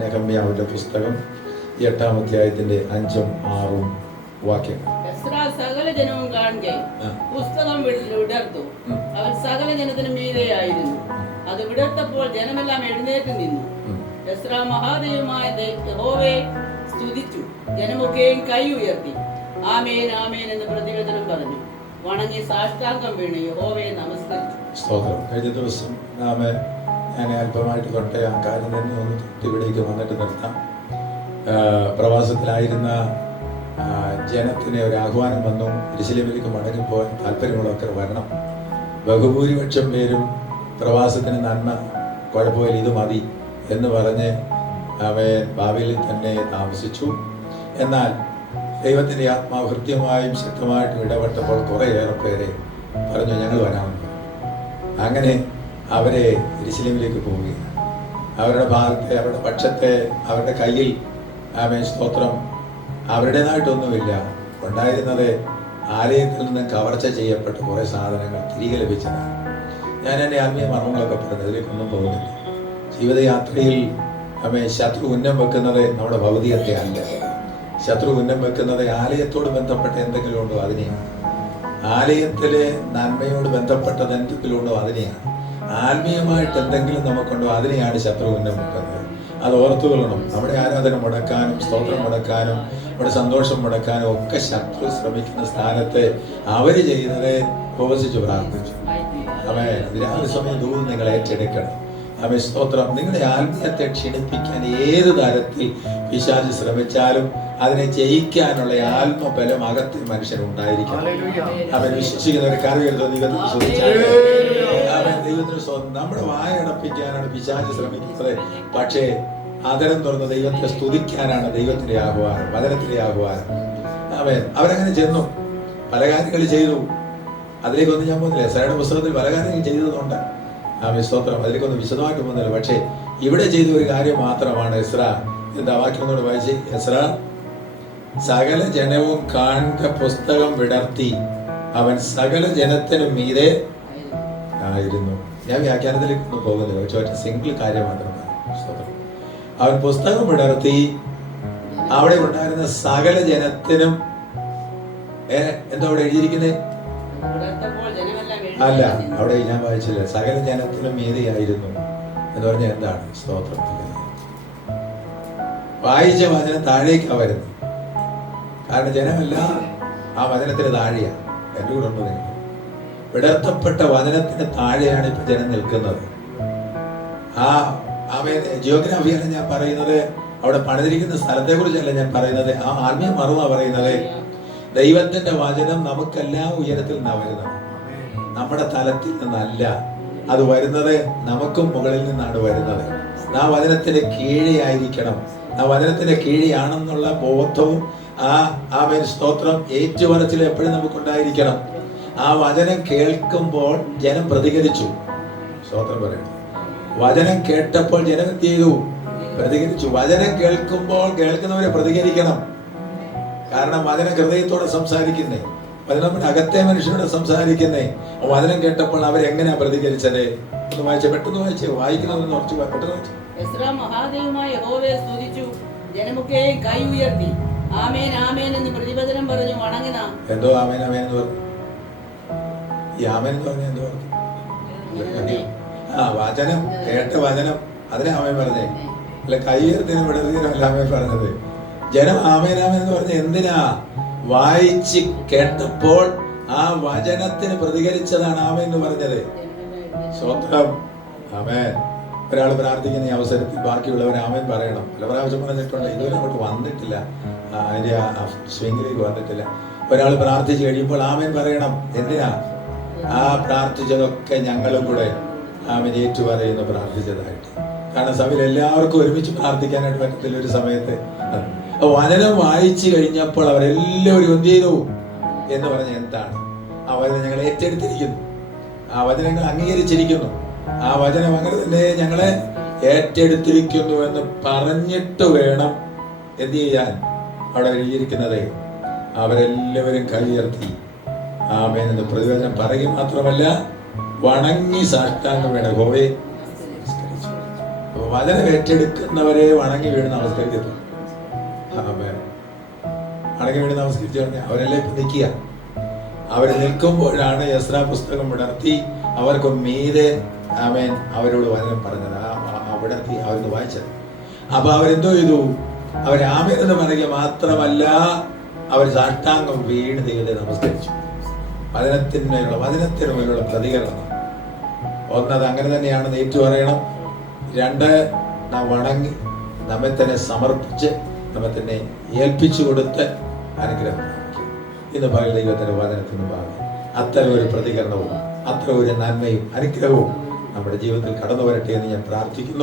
നെഹമ്യാവിന്റെ പുസ്തകം 8-ാം അധ്യായത്തിന്റെ 5-ഉം 6-ഉം വാക്യങ്ങൾ. സകല ജനവും കാണുക പുസ്തകം വിടർത്തു. അവൻ സകല ജനത്തിനും മീതെയായിരുന്നു. അത് വിടർത്തപ്പോൾ ജനമെല്ലാം എഴുന്നേറ്റ് നിന്നു. എസ്രാ മഹാദേവമായ യഹോവയെ സ്തുതിച്ചു. ജനമൊക്കെയും കൈ ഉയർത്തി ആമേൻ ആമേൻ എന്ന് പ്രതിവേദനം പറഞ്ഞു. വണങ്ങി സാഷ്ടാംഗം വീണ് യഹോവയെ നമസ്കരിച്ചു. സ്തോത്രം. കഴിഞ്ഞ ദിവസം ഞാൻ അല്പമായിട്ട് തൊട്ട ആ കാര്യം തന്നെ ഒന്ന് ഇവിടേക്ക് വന്നിട്ട് നിർത്താം. പ്രവാസത്തിലായിരുന്ന ജനത്തിന് ഒരു ആഹ്വാനം വന്നു, യെരൂശലേമിലേക്ക് മടങ്ങിപ്പോകാൻ താല്പര്യമുള്ളവർക്ക് വരണം. ബഹുഭൂരിപക്ഷം പേരും പ്രവാസത്തിന് നന്മ, കുഴപ്പമില്ല, ഇത് മതി എന്ന് പറഞ്ഞ് അവൻ ബാബേലിൽ തന്നെ താമസിച്ചു. എന്നാൽ ദൈവത്തിൻ്റെ ആത്മാവ് ഹൃദ്യമായും ശക്തമായിട്ടും ഇടപെട്ടപ്പോൾ കുറേയേറെ പേരെ പറഞ്ഞു ഞങ്ങൾ വരാമെന്ന്. അങ്ങനെ അവരെ യെരൂശലേമിലേക്ക് പോവുകയാണ്. അവരുടെ ഭാഗത്തെ, അവരുടെ പക്ഷത്തെ, അവരുടെ കയ്യിൽ ആമേൻ സ്തോത്രം അവരുടേതായിട്ടൊന്നുമില്ല. ഉണ്ടായിരുന്നത് ആലയത്തിൽ നിന്ന് കവർച്ച ചെയ്യപ്പെട്ട കുറേ സാധനങ്ങൾ തിരികെ ലഭിച്ചതാണ്. ഞാൻ എൻ്റെ ആത്മീയ മർമ്മങ്ങളൊക്കെ പറഞ്ഞത് അതിലേക്കൊന്നും പോകുന്നില്ല. ജീവിതയാത്രയിൽ ശത്രു ഉന്നം വെക്കുന്നത് നമ്മുടെ ഭൗതികത്തെ അല്ല. ശത്രു ഉന്നം വെക്കുന്നത് ആലയത്തോട് ബന്ധപ്പെട്ട എന്തെങ്കിലും ഉണ്ടോ അതിനെയാണ്. ആലയത്തിലെ നന്മയോട് ബന്ധപ്പെട്ടത് എന്തെങ്കിലും ഉണ്ടോ അതിനെയാണ്. ആത്മീയമായിട്ട് എന്തെങ്കിലും നമുക്കുണ്ടോ അതിനെയാണ് ശത്രു ഉന്നം വെക്കുന്നത്. അത് ഓർത്തുകൊള്ളണം. നമ്മുടെ ആരാധന മുടക്കാനും സ്തോത്രം മുടക്കാനും നമ്മുടെ സന്തോഷം മുടക്കാനും ഒക്കെ ശത്രു ശ്രമിക്കുന്ന സ്ഥാനത്ത് അവര് ചെയ്യുന്നത് ഉപവസിച്ച് പ്രാർത്ഥിച്ചു. രാവിലെ സമയം ദൂരം നിങ്ങൾ ഏറ്റെടുക്കണം. സ്തോത്രം. നിങ്ങളുടെ ആത്മീയത്തെ ക്ഷീണിപ്പിക്കാൻ ഏത് തരത്തിൽ പിശാച് ശ്രമിച്ചാലും അതിനെ ജയിക്കാനുള്ള ആത്മബലം അകത്തിൽ മനുഷ്യനുണ്ടായിരിക്കണം. അവൻ വിശ്വസിക്കുന്ന ഒരു കറിയെടുത്തോ ദൈവത്തിൽ വിശ്വസിച്ചാൽ ദൈവത്തിന് നമ്മുടെ വായ അടപ്പിക്കാനാണ് പിശാച് ശ്രമിക്കുന്നത്. പക്ഷേ ആദരം തുറന്ന് ദൈവത്തെ സ്തുതിക്കാനാണ് ദൈവത്തിന്റെ ആഹ്വാനം, വചനത്തിന്റെ ആഹ്വാനം. അവരങ്ങനെ ചെന്നു, പല കാര്യങ്ങൾ ചെയ്തു. അതിലേക്കൊന്നും ഞാൻ പോകുന്നില്ല. എസ്രായുടെ പുസ്തകത്തിൽ പല കാര്യങ്ങൾ ചെയ്തതുകൊണ്ട് സ്തോത്രം, അതിലേക്കൊന്നും വിശദമായിട്ട് പോകുന്നില്ല. പക്ഷേ ഇവിടെ ചെയ്ത ഒരു കാര്യം മാത്രമാണ് എസ്രാ എന്താ വാക്യം ഒന്നുകൂടെ വായിച്ച്. എസ്രാ സകല ജനവും കാണുക പുസ്തകം വിടർത്തി അവൻ സകല ജനത്തിനും മീതെ ആയിരുന്നു. ഞാൻ വ്യാഖ്യാനത്തിലേക്കൊന്നും പോകുന്നില്ല. ഒറ്റ സിംഗിൾ കാര്യം മാത്രമാണ്. അവൻ പുസ്തകം വിടർത്തി അവിടെ ഉണ്ടായിരുന്ന സകല ജനത്തിനും എന്താ അവിടെ എഴുതിയിരിക്കുന്നത്? അല്ല, അവിടെ ഞാൻ വായിച്ചില്ല. സകല ജനത്തിനും മീതിയായിരുന്നു എന്ന് പറഞ്ഞാൽ എന്താണ്? സ്തോത്രത്തിൽ വായിച്ച വചനം താഴേക്കാ വരുന്നത്. കാരണം ജനമെല്ലാം ആ വചനത്തിന് താഴെയാണ്. എൻ്റെ കൂടെ ഉണ്ടോ നിങ്ങൾ? വിടർത്തപ്പെട്ട വചനത്തിന് താഴെയാണ് ഇപ്പൊ ജനം നിൽക്കുന്നത്. ജിയോഗ്രാഫിയാണ് ഞാൻ പറയുന്നത്. അവിടെ പണിതിരിക്കുന്ന സ്ഥലത്തെ കുറിച്ചല്ല ഞാൻ പറയുന്നത്. ആ ആത്മീയ മറുവ പറയുന്നത് ദൈവത്തിന്റെ വചനം നമുക്കെല്ലാം ഉയരത്തിൽ നിന്നാണ് വരുന്നത്, നമ്മുടെ തലത്തിൽ നിന്നല്ല. അത് വരുന്നത് നമുക്കും മുകളിൽ നിന്നാണ് വരുന്നത്. ആ വചനത്തിന്റെ കീഴെയായിരിക്കണം. ആ വചനത്തിന്റെ കീഴെയാണെന്നുള്ള ബോധവും ആ സ്തോത്രം ഏറ്റുപറച്ചിൽ എപ്പോഴും നമുക്കുണ്ടായിരിക്കണം. ആ വചനം കേൾക്കുമ്പോൾ ജനം പ്രതികരിച്ചു. സ്തോത്രം പറയണം. വചനം കേട്ടപ്പോൾ ജനം എന്ത് ചെയ്തു? പ്രതികരിച്ചു. വചനം കേൾക്കുമ്പോൾ കേൾക്കുന്നവരെ പ്രതികരിക്കണം. കാരണം വചനം ഹൃദയത്തോടെ സംസാരിക്കുന്നേ, വചനം നമ്മുടെ അകത്തെ മനുഷ്യനോട് സംസാരിക്കുന്നേ. വചനം കേട്ടപ്പോൾ അവരെങ്ങനെയാ പ്രതികരിച്ചത്? ഒന്ന് വായിച്ച, പെട്ടെന്ന് വായിച്ചേ. വായിക്കണമെന്ന് കുറച്ച് പെട്ടെന്ന് വായിച്ചു. എസ്രാ മഹാദേവമായ യഹോവയെ സ്തുതിച്ചു. ജനമൊക്കെയും കൈ ഉയർത്തി ആമേൻ ആമേൻ എന്ന് പ്രതിവചനം പറഞ്ഞു വണങ്ങിന. എന്തോ ആമേൻ ആമേൻ എന്ന് പറഞ്ഞു. ഈ ആമേൻ എന്ന് പറഞ്ഞ എന്തോ പറഞ്ഞു? വചനം കേട്ട വചനം, അതിനെ ആമേൻ പറഞ്ഞേ. അല്ല, കൈ ഉയർത്തിനും വിടർത്തിനും ആമേൻ പറഞ്ഞത്. ജനം ആമേൻ ആമേൻ എന്ന് പറഞ്ഞ എന്തിനാ? വായിച്ച് കേട്ടപ്പോൾ ആ വചനത്തിന് പ്രതികരിച്ചതാണ് ആമേൻ എന്ന് പറഞ്ഞത്. സ്വന്തം ആമേൻ. ഒരാൾ പ്രാർത്ഥിക്കുന്ന ഈ അവസരത്തിൽ ബാക്കിയുള്ളവർ ആമേൻ പറയണം. പല പ്രാവശ്യം പറഞ്ഞിട്ടുണ്ട്. ഇതുവരെ അങ്ങോട്ട് വന്നിട്ടില്ല, അതിന്റെ ആ സ്വിംഗിലേക്ക് വന്നിട്ടില്ല. ഒരാൾ പ്രാർത്ഥിച്ചു കഴിയുമ്പോൾ ആമേൻ പറയണം. എന്തിനാ? ആ പ്രാർത്ഥിച്ചതൊക്കെ ഞങ്ങളും കൂടെ ആമേൻ ഏറ്റു പറയുന്നു പ്രാർത്ഥിച്ചതായിട്ട്. കാരണം സഭയിൽ എല്ലാവർക്കും ഒരുമിച്ച് പ്രാർത്ഥിക്കാനായിട്ട് പറ്റത്തില്ല ഒരു സമയത്ത്. വചനം വായിച്ചു കഴിഞ്ഞപ്പോൾ അവരെല്ലാവരും എന്ത് ചെയ്തു എന്ന് പറഞ്ഞ എന്താണ്? ആ വചനം ഞങ്ങൾ ഏറ്റെടുത്തിരിക്കുന്നു, ആ വചനങ്ങൾ അംഗീകരിച്ചിരിക്കുന്നു, ആ വചനം അങ്ങനെ തന്നെ ഞങ്ങളെ ഏറ്റെടുത്തിരിക്കുന്നു എന്ന് പറഞ്ഞിട്ട് വേണം എന്ത് ചെയ്യാൻ? അവിടെ എഴുതിയിരിക്കുന്നത് അവരെല്ലാവരും കൈയുയർത്തി ആമേൻ എന്ന് പ്രതിവചനം പറയുക മാത്രമല്ല വണങ്ങി സാഷ്ടാംഗം വേണം. യഹോവയെ വചനം ഏറ്റെടുക്കുന്നവരെ വണങ്ങി വീണ് നമസ്കരിക്കത്തു. വണങ്ങി വീണ് നമസ്കരിച്ചു കഴിഞ്ഞാൽ അവരെല്ലാം ഇപ്പൊ നിൽക്കുക. അവർ നിൽക്കുമ്പോഴാണ് എസ്രാ പുസ്തകം വിടർത്തി അവർക്ക് മീതെ ആമേൻ അവരോട് വചനം പറഞ്ഞത്. വിടർത്തി അവർക്ക് വായിച്ചത്. അപ്പൊ അവരെന്തോ ചെയ്തു? അവർ ആമേൻ എന്ന് പറയുക മാത്രമല്ല, അവർ സാഷ്ടാംഗം വീണ് ദൈവത്തെ നമസ്കരിച്ചു. വചനത്തിന്മേലുള്ള പ്രതികരണം. ഒന്നത് അങ്ങനെ തന്നെയാണ് ഏറ്റു പറയണം. രണ്ട്, നാം വണങ്ങി നമ്മെ തന്നെ സമർപ്പിച്ച് നമ്മെ തന്നെ ഏൽപ്പിച്ചു കൊടുത്ത് അനുഗ്രഹം പ്രാപിക്കും. ഇന്ന് പകൽ ദൈവത്തിന്റെ വചനത്തിന് ഭാഗം അത്തരം ഒരു പ്രതികരണവും അത്ര ഒരു നന്മയും അനുഗ്രഹവും നമ്മുടെ ജീവിതത്തിൽ കടന്നു വരട്ടെ എന്ന് ഞാൻ പ്രാർത്ഥിക്കുന്നു.